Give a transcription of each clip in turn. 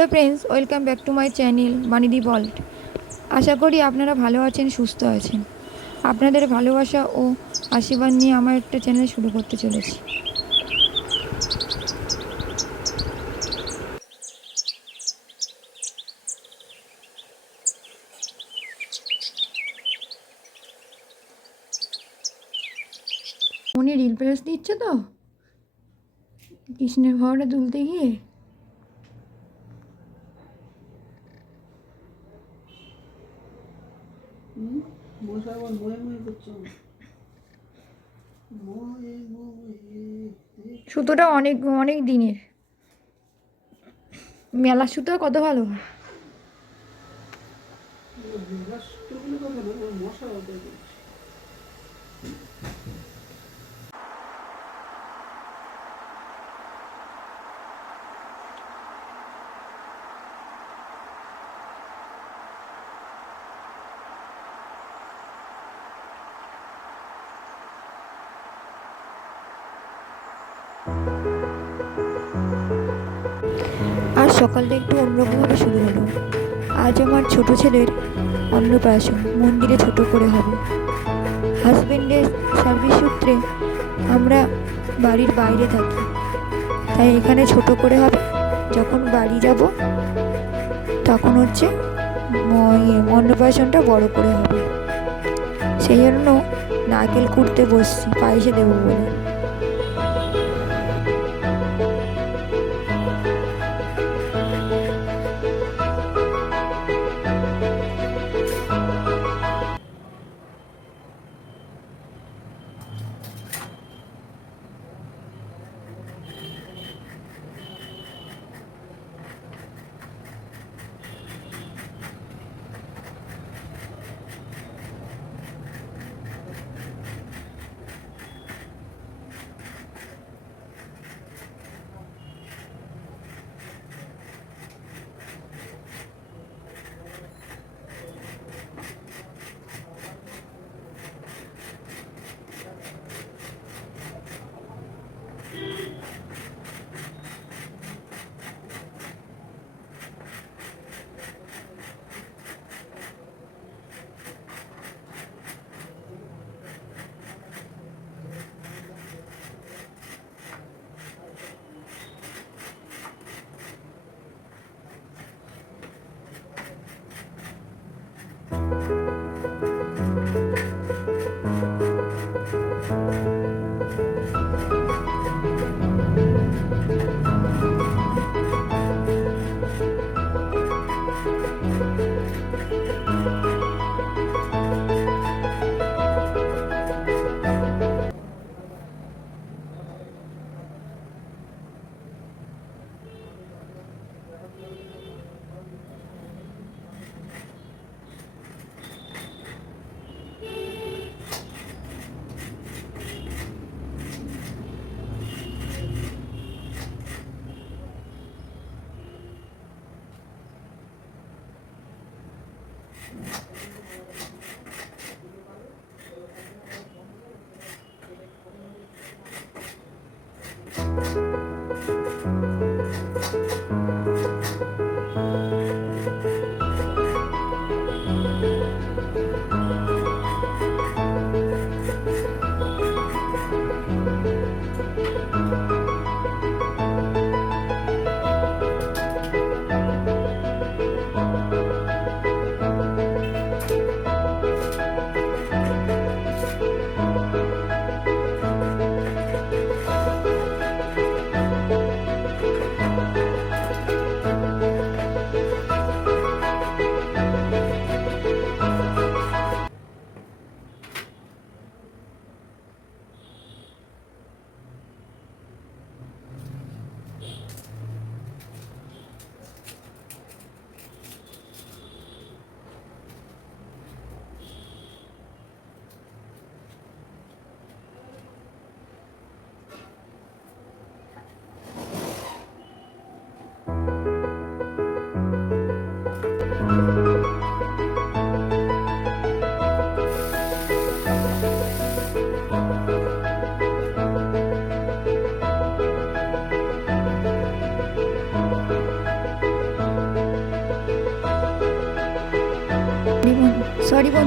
Hello friends, welcome back to my channel মানিদি বল্ট। আশা করি আপনারা ভালো আছেন, সুস্থ আছেন। আপনাদের ভালোবাসা ও আশীর্বাদ নিয়ে আমার একটা চ্যানেল শুরু করতে চলেছি। উনি রিল প্রেস দিচ্ছে তো? কৃষ্ণের ভাওয়াটা তুলতে গিয়ে? সুতোটা অনেক অনেক দিনের। মেলা সুতো কত ভালো? আজ সকালটা একটু অন্যরকমভাবে শুরু হলো। আজ আমার ছোট ছেলের অন্নপ্রাশন, মন্দিরে ছোট করে হবে। হাজবেন্ডের সার্ভিস সূত্রে আমরা বাড়ির বাইরে থাকি। তাই এখানে ছোট করে হবে। যখন বাড়ি যাব, তখন হচ্ছে অন্নপ্রাশনটা বড় করে হবে। সেই জন্য নারকেল কুড়তে বসছি, পায়েসে দেবো বলে।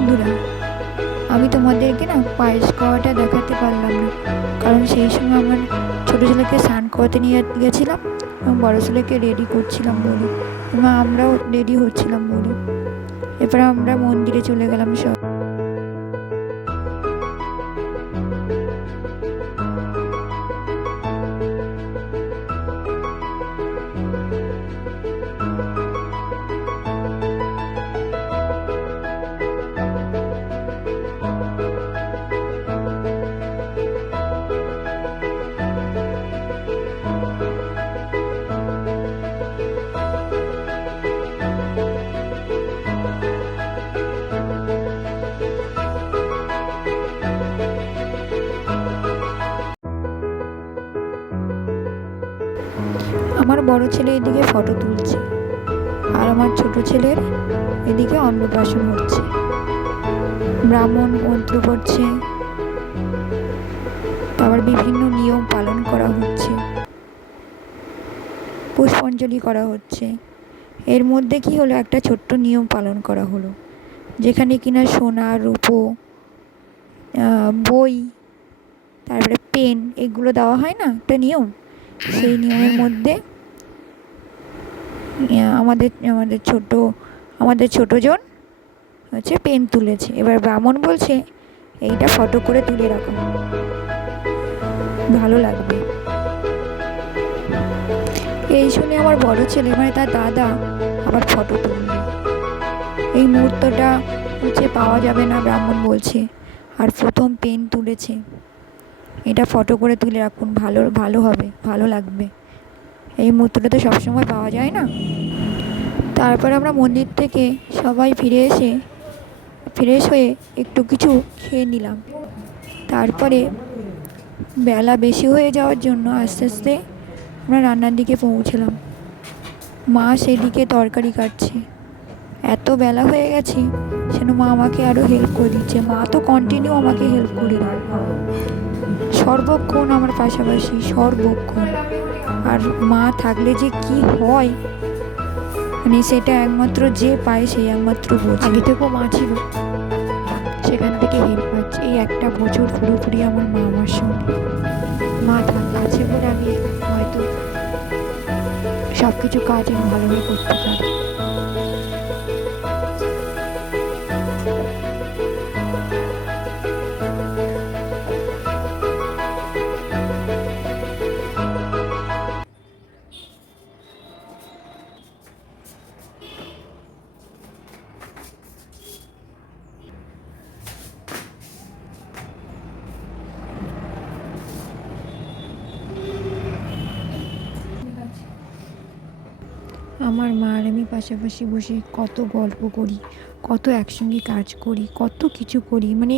বন্ধুরা, আমি তোমাদেরকে না পায়েস খাওয়াটা দেখাতে পারলাম না। কারণ সেই সময় আমার ছোটো ছেলেকে স্নান করাতে নিয়ে গেছিলাম এবং বড়ো ছেলেকে রেডি করছিলাম বলে। এবং আমরাও রেডি হচ্ছিলাম বলে। এরপর আমরা মন্দিরে চলে গেলাম সব। বড় ছেলে এদিকে ফটো তুলছে আর আমার ছোট ছেলের এদিকে অন্নপ্রাশন হচ্ছে। ব্রাহ্মণ মন্ত্র পড়ছে। তারপর বিভিন্ন নিয়ম পালন করা হচ্ছে। পুষ্পাঞ্জলি করা হচ্ছে। এর মধ্যে কি হলো? একটা ছোট্ট নিয়ম পালন করা হলো। যেখানে কিনা সোনা, রূপো বই, তারপরে পেন, এগুলো দেওয়া হয় না? একটা নিয়ম? সেই নিয়মের মধ্যে আমাদের আমাদের ছোট, আমাদের ছোটজন হচ্ছে পেন তুলেছে। এবার ব্রাহ্মণ বলছে, এইটা ফটো করে তুলে রাখো। ভালো লাগবে। এই শুনে আমার বড় ছেলে মানে তার দাদা আবার ফটো তুলবে এই মুহূর্তটা হচ্ছে পাওয়া যাবে না, ব্রাহ্মণ বলছে। আর প্রথম পেন তুলেছে। এটা ফটো করে তুলে রাখুন, ভালো ভালো হবে, ভালো লাগবে। এই মুহূর্তটা তো সবসময় পাওয়া যায় না। তারপর আমরা মন্দির থেকে সবাই ফিরে এসে ফ্রেশ হয়ে একটু কিছু খেয়ে নিলাম। তারপরে বেলা বেশি হয়ে যাওয়ার জন্য আস্তে আস্তে আমরা রান্নার দিকে পৌঁছলাম। মা সেদিকে তরকারি কাটছে। এত বেলা হয়ে গেছে, সেন মা আমাকে আরও হেল্প করে দিচ্ছে। মা তো কন্টিনিউ আমাকে হেল্প করে দেয় সর্বক্ষণ আমার পাশাপাশি, সর্বক্ষণ। আর মা থাকলে যে কি হয়? মানে সেটা একমাত্র যে পায় সেই একমাত্র বোঝে। আগে থেকেও মা ছিল। সেখান থেকে হেল্প পাচ্ছে। এই একটা বছর পুরোপুরি আমার মা আমার সঙ্গে। মা থাক আছে বলে আমি হয়তো সব কিছু কাজ আমি ভালোভাবে করতে পারি। পাশাপাশি বসে কত গল্প করি, কত একসঙ্গে কাজ করি, কত কিছু করি মানে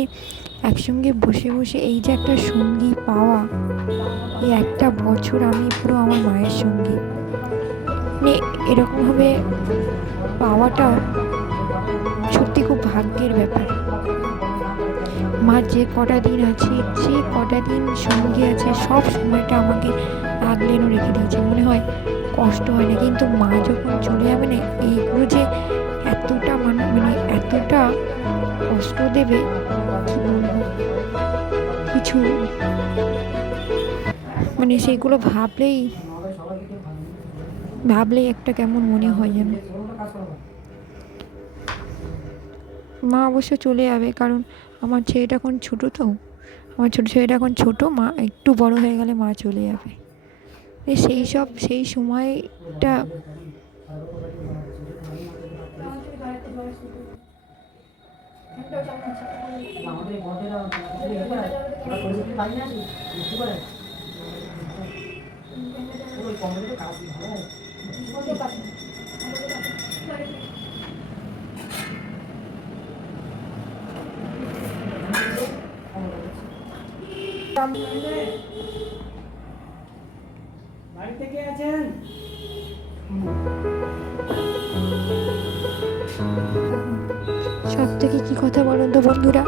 একসঙ্গে বসে বসে এই যে একটা সঙ্গী পাওয়া, এই একটা বছর আমি পুরো আমার মায়ের সঙ্গে। মানে এরকমভাবে পাওয়াটা সত্যি খুব ভাগ্যের ব্যাপার। মার যে কটা দিন আছে, যে কটা দিন সঙ্গে আছে, সব সময়টা আমাকে আগলেনও রেখে দিয়েছে। মনে হয় কষ্ট হয় না, কিন্তু মা যখন চলে যাবে না, এইগুলো যে এতটা মানে মানে এতটা কষ্ট দেবে বলব? কিছু মানে সেগুলো ভাবলেই ভাবলেই একটা কেমন মনে হয় যেন। মা অবশ্য চলে যাবে, কারণ আমার ছেলেটা এখন ছোটো তো। আমার ছোটো ছেলেটা এখন ছোটো, মা একটু বড় হয়ে গেলে মা চলে যাবে। সেই সব সেই সময়টা আমাদের বড়রা কথা বলুন তো বন্ধুরা।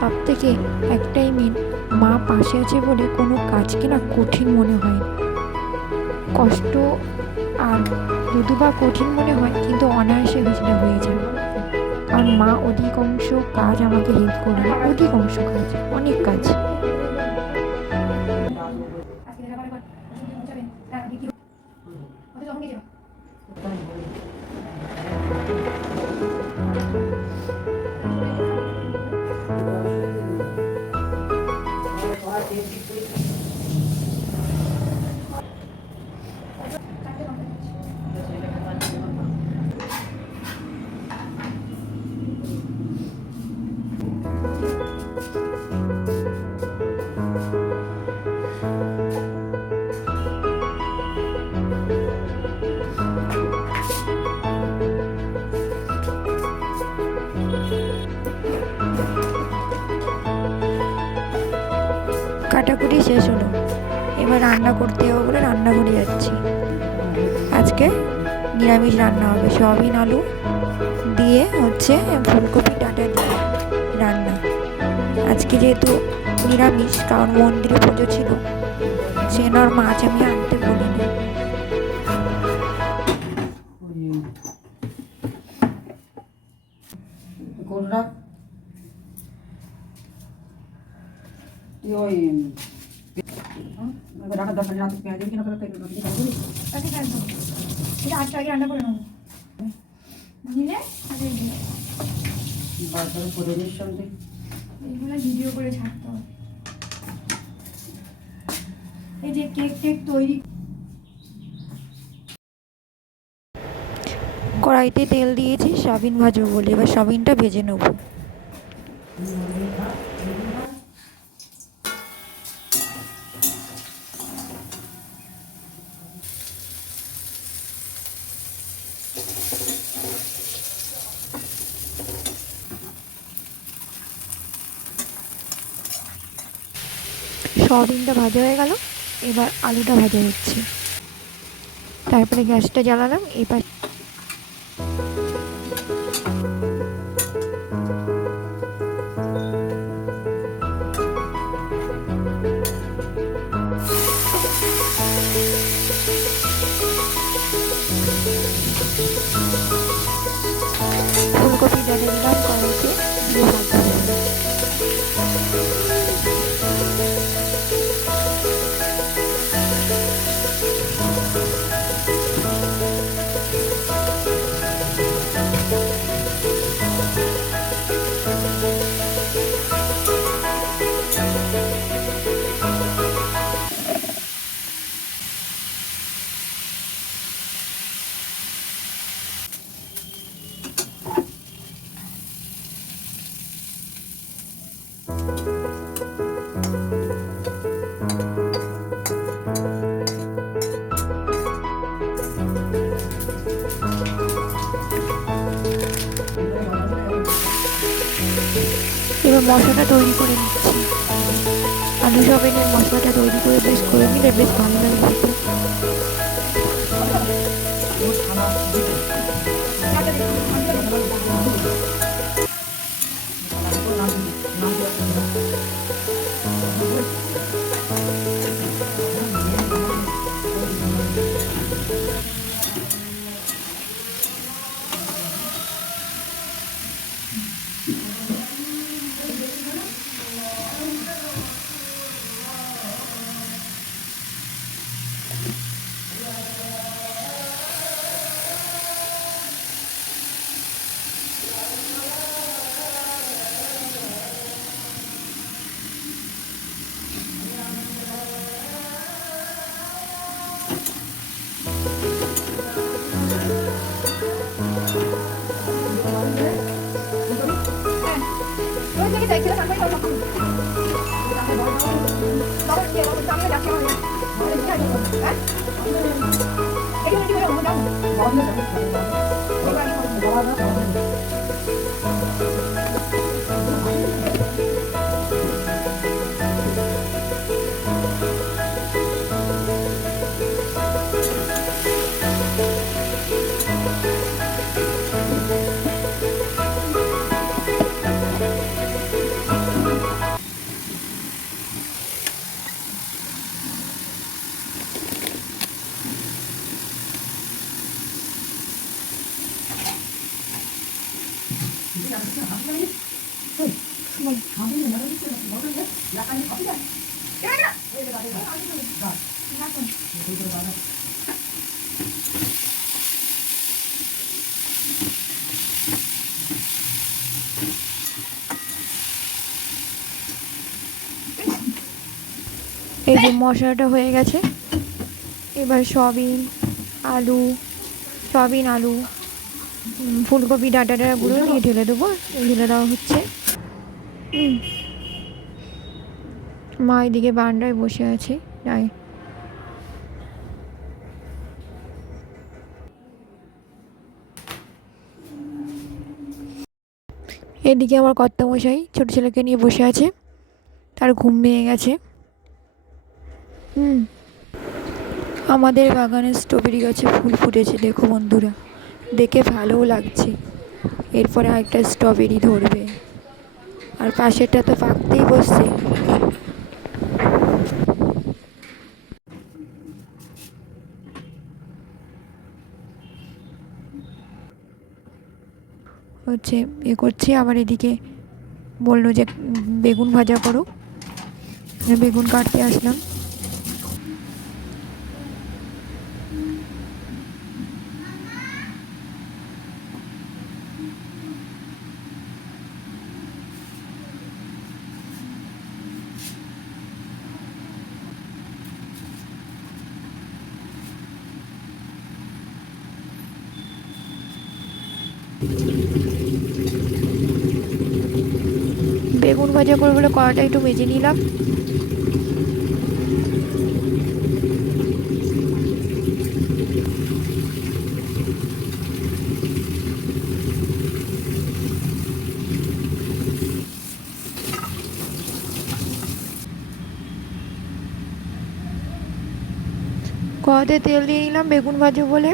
সব থেকে একটাই মেন মা পাশে আছে বলে কোনো কাজ কিনা কঠিন মনে হয়। কষ্ট আর যদু বা কঠিন মনে হয়, কিন্তু অনায়াসে সেটা হয়ে যায়। কারণ মা অধিকাংশ কাজ আমাকে হেল্প করবে অধিকাংশ কাজ, অনেক কাজ। কাটাকুটি শেষ হলো। এবার রান্না করতে হবে বলে রান্না করে যাচ্ছি। আজকে নিরামিষ রান্না হবে, সয়াবিন আলু দিয়ে হচ্ছে ফুলকপি ডাটা দিয়ে রান্না। আজকে যেহেতু নিরামিষ, কারণ মন্দিরে পুজো ছিল সেন আর মাছ আমি আনতে বলিনি। ওই রান্নার দরকার নেই পেঁয়াজ কিনা করে এটা আটটা আগে রান্না করে নেব বাজারে এইগুলো ভিডিও করে ছাড়তে হবে। এই যে কেক টেক তৈরি। কড়াইতে তেল দিয়েছি সয়াবিন ভাজবো বলে। এবার সয়াবিনটা ভেজে নেব। সয়াবিনটা ভাজা হয়ে গেল এবার আলুটা ভাজা হচ্ছে। তারপরে গ্যাসটা জ্বালালাম এবার মশলাটা তৈরি করে নিচ্ছি। আলু সবেনের মশলাটা তৈরি করে বেশ করে নিলে বেশ ভালো লাগে খেতে। Thank you. যে মশলাটা হয়ে গেছে, এবার সয়াবিন, আলু সয়াবিন, আলু ফুলকপি ডাটা ডাটাগুলো নিয়ে ঢেলে দেবো। ঢেলে দেওয়া হচ্ছে। মা এদিকে বারান্দায় বসে আছে যাই এদিকে আমার কর্তামশাই ছোটো ছেলেকে নিয়ে বসে আছে, তার ঘুম ভেঙে গেছে। হুম। আমাদের বাগানে স্ট্রবেরি গাছে ফুল ফুটেছে, দেখো বন্ধুরা। দেখে ভালোও লাগছে। এরপরে আরেকটা স্ট্রবেরি ধরবে। আর পাশেরটা তো পাকতেই বসছে। হচ্ছে, এ করছি, আবার এদিকে বলল যে বেগুন ভাজা করো। বেগুন কাটতে আসলাম। বেগুন ভাজা করে বলে কড়াটা একটু মেজে নিলাম। কড়াতে তেল দিয়ে নিলাম বেগুন ভাজা বলে।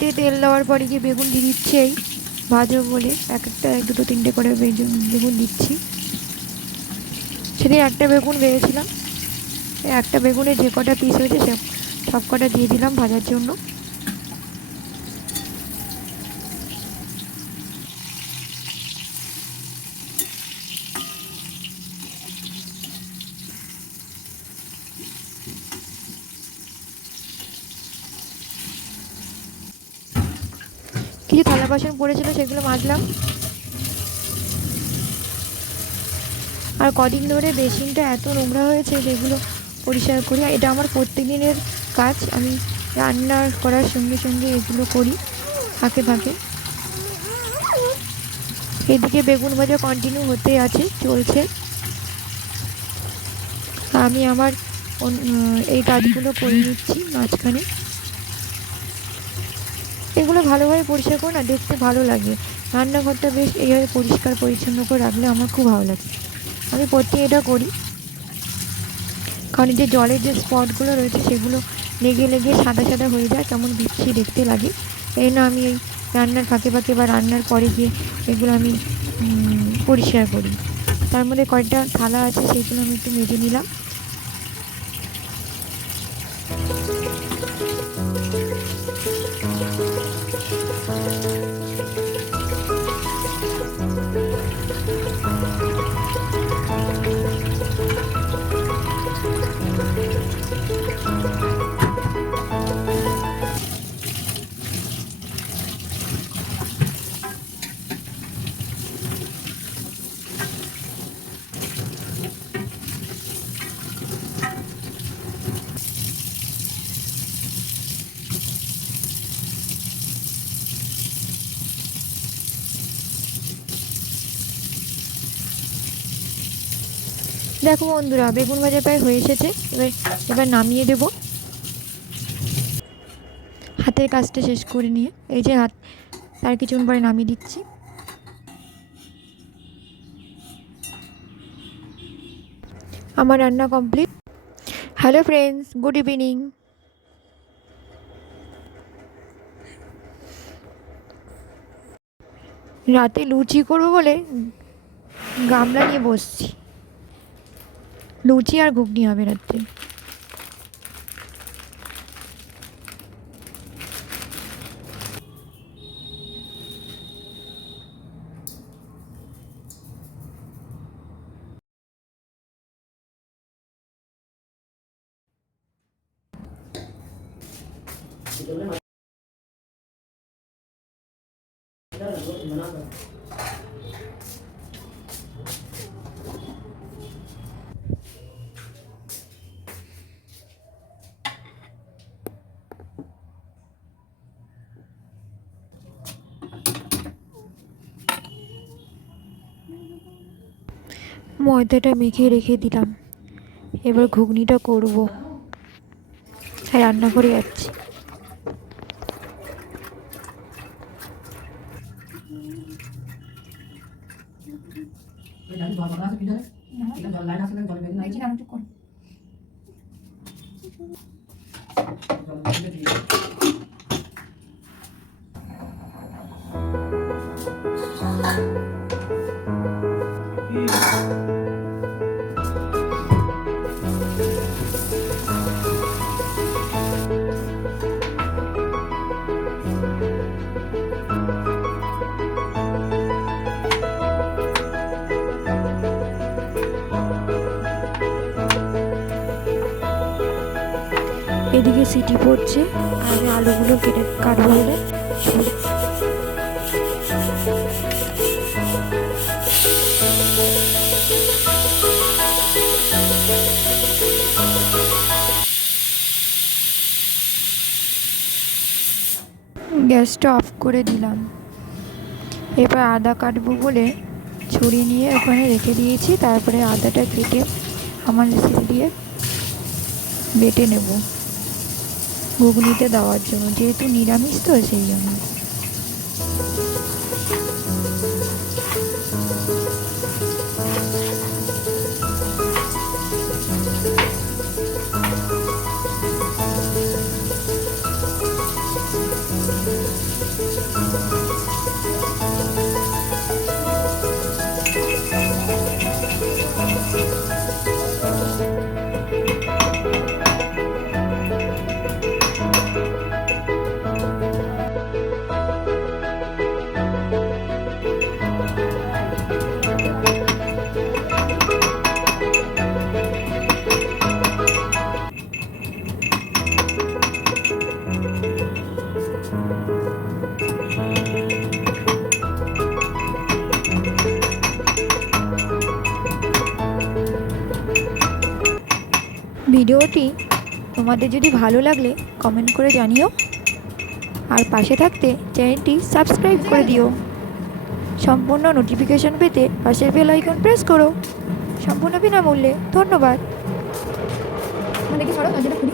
কড়াইতে তেল দেওয়ার পরে গিয়ে বেগুন দিয়ে দিচ্ছি এই ভাজো বলে। এক একটা এক দুটো তিনটে করে বেগুন বেগুন দিচ্ছি। সেদিন একটা বেগুন ভেজেছিলাম একটা বেগুনে যে কটা পিস হয়েছে সে সব কটা দিয়ে দিলাম ভাজার জন্য কিছু থালা বাসন পড়েছিল, সেগুলো মাজলাম। আর কদিন ধরে বেসিনটা এত নোংরা হয়েছে সেগুলো পরিষ্কার করি। এটা আমার প্রত্যেক দিনের কাজ, আমি রান্না করার সঙ্গে সঙ্গে এগুলো করি, ফাঁকে ফাঁকে। এদিকে বেগুন ভাজা কন্টিনিউ হতে আছে, চলছে। আমি আমার এই কাজগুলো করে নিচ্ছি মাঝখানে। এগুলো ভালোভাবে পরিষ্কার করে না দেখতে ভালো লাগে। রান্নাঘরটা বেশ এইভাবে পরিষ্কার, পরিচ্ছন্ন করে রাখলে আমার খুব ভালো লাগে। আমি প্রত্যেক এটা করি। কারণ যে জলের যে স্পটগুলো রয়েছে সেগুলো লেগে লেগে সাদা সাদা হয়ে যায়, কেমন বিচ্ছি দেখতে লাগে। এই জন্য আমি এই রান্নার ফাঁকে ফাঁকে বা রান্নার পরে গিয়ে এগুলো আমি পরিষ্কার করি। তার মধ্যে কয়েকটা থালা আছে সেগুলো আমি একটু মেজে নিলাম। দেখো বন্ধুরা, বেগুন ভাজা প্রায় হয়ে এসেছে। এবার এবার নামিয়ে দেব। হাতের কাজটা শেষ করে নিয়ে, এই যে হাত, তার কিছুক্ষণ পরে নামিয়ে দিচ্ছি। আমার রান্না complete. Hello friends, good evening. রাতে লুচি করব বলে গামলা নিয়ে বসছি। লুচি আর ঘুগনি হবে রাত্রে। ময়দাটা মেখে রেখে দিলাম। এবার ঘুগনিটা করব। রান্না করে যাচ্ছি। এদিকে সিটি পড়ছে আর আমি আলুগুলো কেটে কাটবো বলে গ্যাসটা অফ করে দিলাম। এবার আদা কাটবো বলে ছুরি নিয়ে ওখানে রেখে দিয়েছি, তারপরে আদাটা কেটে আমার সিল দিয়ে বেটে নেব। ঘুগনিতে দেওয়ার জন্য যেহেতু নিরামিষ তো সেই জন্য। তোমাদের যদি ভালো লাগলে কমেন্ট করে জানিও। আর পাশে থাকতে চ্যানেলটি সাবস্ক্রাইব করে দিও। সম্পূর্ণ নোটিফিকেশন পেতে পাশের বেল আইকন প্রেস করো। সম্পূর্ণ বিনামূল্যে। ধন্যবাদ। কি সরো দরজাটা খুলি।